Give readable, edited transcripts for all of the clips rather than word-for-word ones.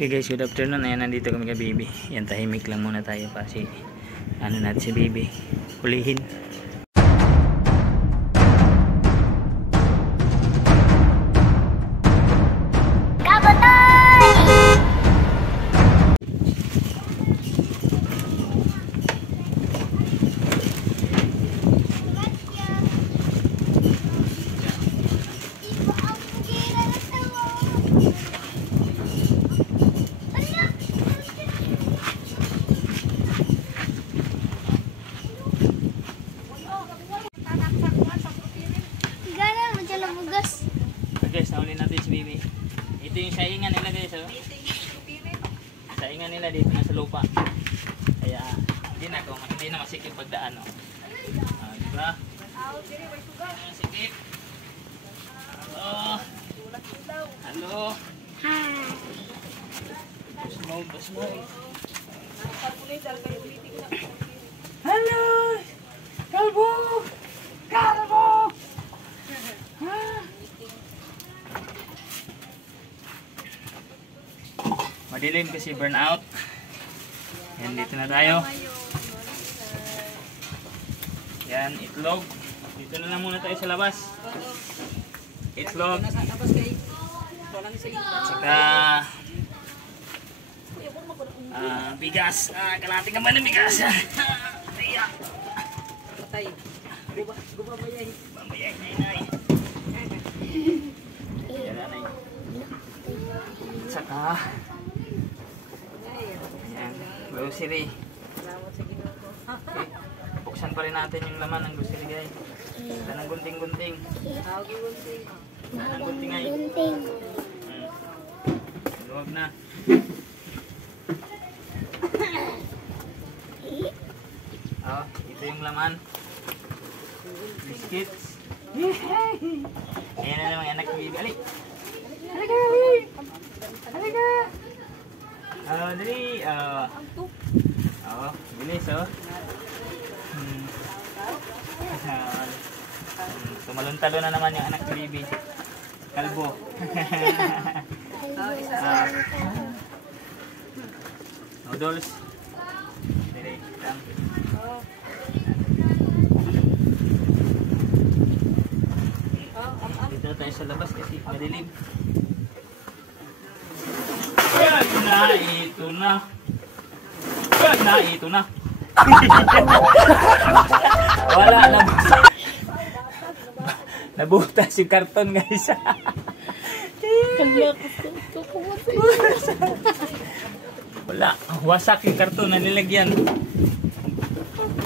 Okay guys, good afternoon. Ayan, nandito kami kay Baby. Yan, tahimik lang muna tayo pa si ano natin si Baby. Hulihin. Guys, nahuli natin si Bibi. Ito yung saingan nila guys, oh. Saingan nila dito na sa lupa. Kaya hindi na masikip pagdaan, oh. Diba? Masikip. Hello. Hello. Hi. Basmog. Hello. Kalbo. Madilim kasi burnout. Yan, dito na tayo. Yan, itlog. Dito na lang muna tayo sa labas. Itlog. Saka bigas. Kalahati ka ba ng bigas? Babayay na inay. Saka grocery. Okay. Buksan pa rin natin yung laman ng grocery guys. Ito ng gunting-gunting. Ng gunting ay. Luwag na. Oh, ito yung laman. Biscuits. Ayan na naman anak ni Bibi. Alik! Halika! Halika! Dali. Bilis oh. Tumalon-talo na naman yung anak ni Bibi. Kalbo. Noodles. Dali. Dito tayo sa labas kasi madilim. Ito na. Wala na. Nabutas yung karton guys. Wala. Wasak yung karton na nilagyan.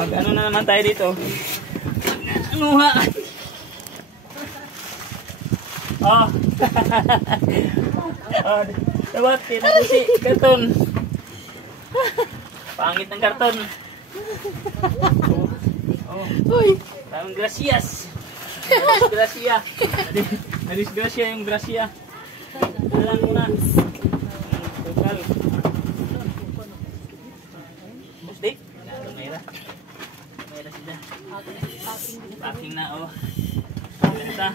Mag-ano na naman tayo dito. Ano ha? Oh. Dapat tinabusi karton. Pangit ng karton. Uy, tamang gracias. Gracia. Nadisgrasya yung gracia. Alam mo na. Total. Busdik? Mayra sila. Packing na, oh. Ganda.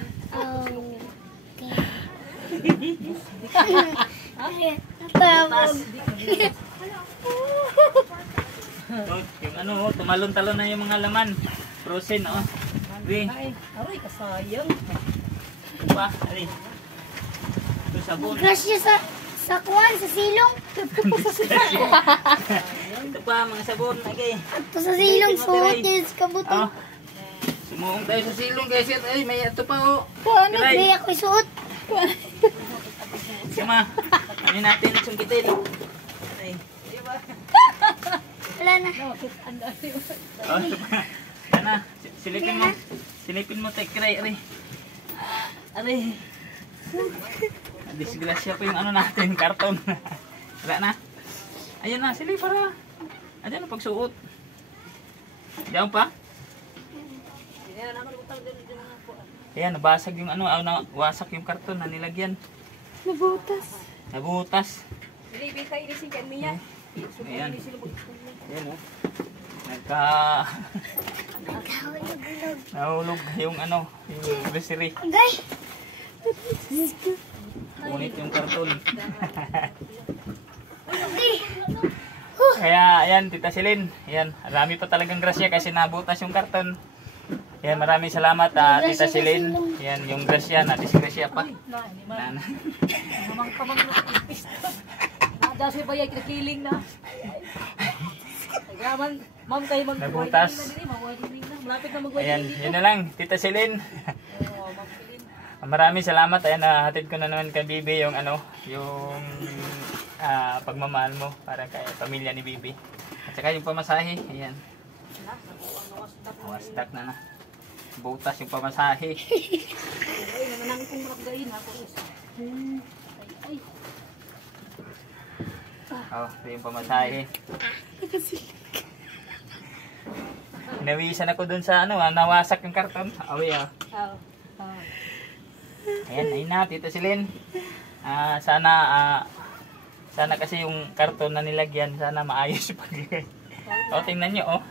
Yung ano, tumalon-talon na yung mga laman. Frozen, oh. Aray, kasayang. Ito pa, aray. Ito sabon. Grasya sa kuwan, sa silong. Ito pa, mga sabon. Okay. Ito sa silong, suot yun sa kabuto. Oh. Sumuong tayo sa silong guys. Ay, may ito pa, oh. Ano, may ako'y suot. Sama, ano natin sungkitin. Ay. Wala na. Oh, ito pa. Yan na. Silipin mo. Silipin mo, take cry. Aray. Disgrasya pa yung ano natin, karton. Wala na. Ayan na, silip para. Ayan na, pagsuot. Diyan pa. Ayan, nabasag yung ano, wasak yung karton na nilagyan. Nabutas. Ayan. Ayan, oh. Nahulog yung ano, yung grocery. Agay! Ngunit yung karton. Kaya ayan, Tita Celine. Ayan, marami pa talagang grasya kasi nabutas yung karton. Ayan, maraming salamat Tita Celine. Ayan, yung grasya, nadisgrasya pa. Na. Kamang na ipis. Nada si bayay kikiling na. Ay, ma'am kayo Nabutas. Malapit na magway. Ayan, yun na lang, Tita Celine. Oo, Ma'am Celine. Maraming salamat. Ayan, hatid ko na naman kay Bibi yung yung pagmamahal mo para kay pamilya ni Bibi. At saka yung pamasahe. Ayan. Wastak na. Butas yung pamasahe. Ay, naman kong makagayin ako. Ay. Oh, ito yung pamasahe. Nawisan ako dun sa nawasak yung karton. Awi Ayan, ayun na, Tita Celine. Sana kasi yung karton na nilagyan, sana maayos yung paglagay. O, tingnan nyo,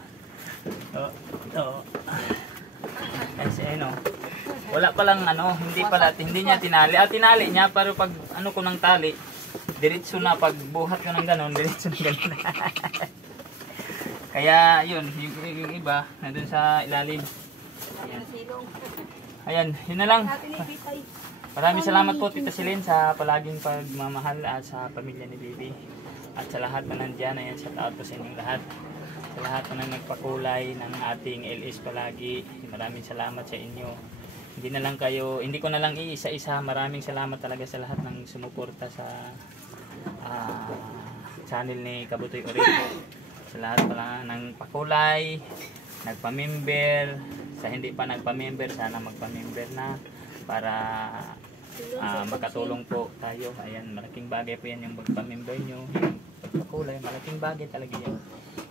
Kasi wala palang hindi niya tinali. Tinali niya, pero pag ko ng tali, diretso na, pag buhat ko ng ganon, diretso na ganon. Kaya yun, yung iba, nandun sa ilalim. Ayan, yun na lang. Maraming salamat po Tita Celine sa palaging pagmamahal at sa pamilya ni Bibi. At sa lahat na nandyan, ayan, shout out po sa inyong lahat. Sa lahat na nagpakulay ng ating LS palagi, maraming salamat sa inyo. Hindi ko na lang iisa-isa. Maraming salamat talaga sa lahat ng sumuporta sa channel ni Kabutoy Orin. Sa lahat pala ng pakulay, nagpa-member, sa hindi pa nagpa-member, sana magpa-member na para makatulong po tayo. Ayan, malaking bagay po yan yung magpa-member nyo, yung pagpakulay, malaking bagay talaga yan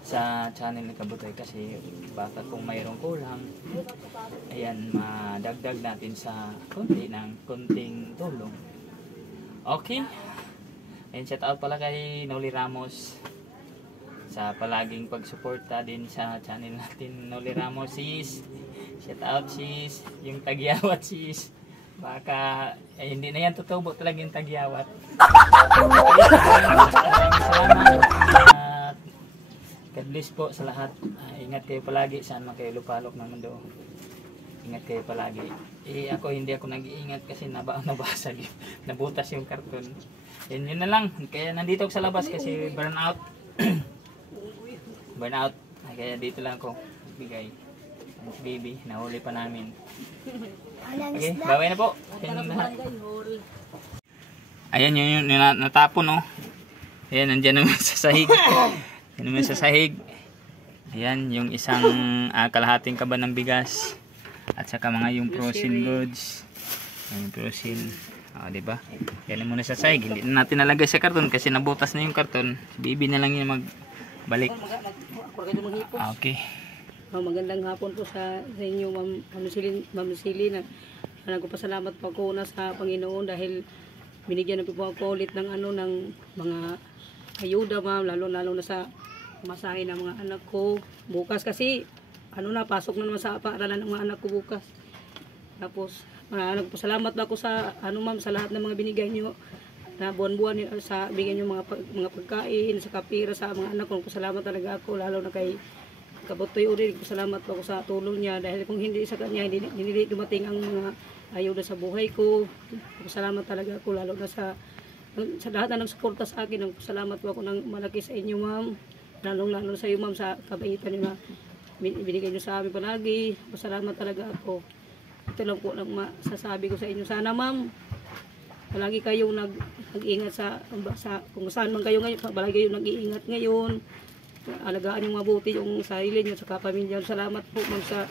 sa channel ni Kabutoy kasi baka kung mayroong kulang, ayan, madagdag natin sa konting tulong. Okay, ayan, shout out pala kay Noli Ramos sa palaging pagsuporta din sa channel natin. Noli Ramos, sis, shout out sis, yung tagyawat sis, baka hindi na yan tutubo talaga yung tagyawat. Salamat. God bless po sa lahat. Ingat kayo palagi saan man kayo lupalok ng mundo. Ingat kayo palagi. Ako hindi ako nag-iingat kasi nabasag, nabutas yung karton. Yun na lang. Kaya nandito ako sa labas kasi burnout. Burnout. Kaya dito lang ako bigay. Baby, nahuli pa namin. Okay, baway na po. Ayan yung natapon Ayan, nandyan naman sa sahig. Yan naman sa sahig. Ayan, yung isang kalahating kaba ng bigas. At saka mga yung frozen goods. Yung frozen. Diba? Yan muna sa sahig. Hindi na natin nalagay sa karton kasi nabutas na yung karton. Bibi na lang yung magbalik. Okay. Magandang hapon po sa inyo, Ma'am Celine. Nagpapasalamat po ako sa Panginoon dahil binigyan na po ako ulit ng ng mga ayuda, ma'am, lalo na sa masahe ng mga anak ko bukas kasi pasok na naman sa paaralan ng mga anak ko bukas. Tapos nagpasalamat ako sa ma'am, sa lahat ng mga binigay niyo na buwan-buwan sa bigyan niyo mga pagkain, sa kapira sa mga anak ko. Nagpasalamat talaga ako lalo na kay Kabutoy Orin. Nagpasalamat ako sa tulong niya dahil kung hindi sa kanya hindi dumating ang mga ayuda sa buhay ko. Nagpasalamat talaga ako lalo na sa lahat na nagsuporta sa akin. Nagpasalamat po ako ng malaki sa inyo, ma'am. Lalo sa iyo, ma'am, sa kabaitan niyo na binigay niyo sa amin palagi. Pasalamat talaga ako. Ito lang po lang masasabi ko sa inyo. Sana, ma'am, palagi kayong nag-iingat sa kung saan man kayo ngayon. Palagi kayong nag-iingat ngayon. Alagaan yung mabuti yung sarili niyo sa kapamilya. Salamat po, ma'am, sa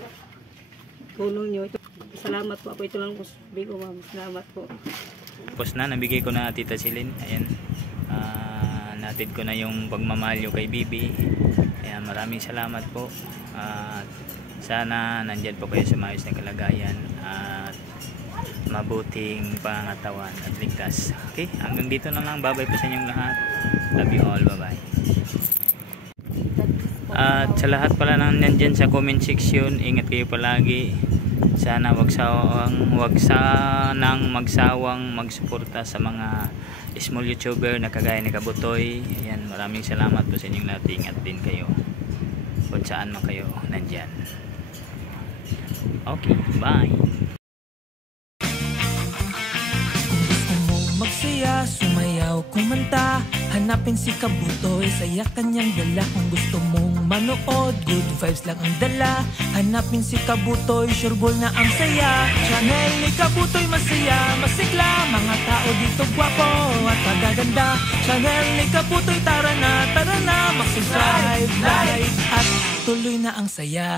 tulong niyo. Salamat po ako. Ito lang po sabi ko, ma'am. Salamat po. Tapos na, nabigay ko na Tita Celine. Ayan, natid ko na yung pagmamahal yung kay Bibi. Ayan, maraming salamat po. Sana nandyan po kayo sa maayos na kalagayan at mabuting pangatawan at ligtas. Okay, hanggang dito na lang. Bye bye po sa inyong lahat. Love you all. Bye bye. At sa lahat pala nang nandyan sa comment section, ingat kayo palagi. Sana wag sanang magsawang magsuporta sa mga small YouTuber na kagaya ni Kabutoy. Ayan, maraming salamat po sa inyong lahat. Ingat din kayo kung saan man kayo nandyan. Okay, bye. Gusto mong magsaya, sumayaw, kumanta, hanapin si Kabutoy, saya kanyang dala. Kung gusto mong manood, good vibes lang ang dala, hanapin si Kabutoy, sure ball na ang saya. Channel ni Kabutoy, masaya, masigla, mga tao dito gwapo at magaganda. Channel ni Kabutoy, tara na, mag-subscribe, like, at tuloy na ang saya.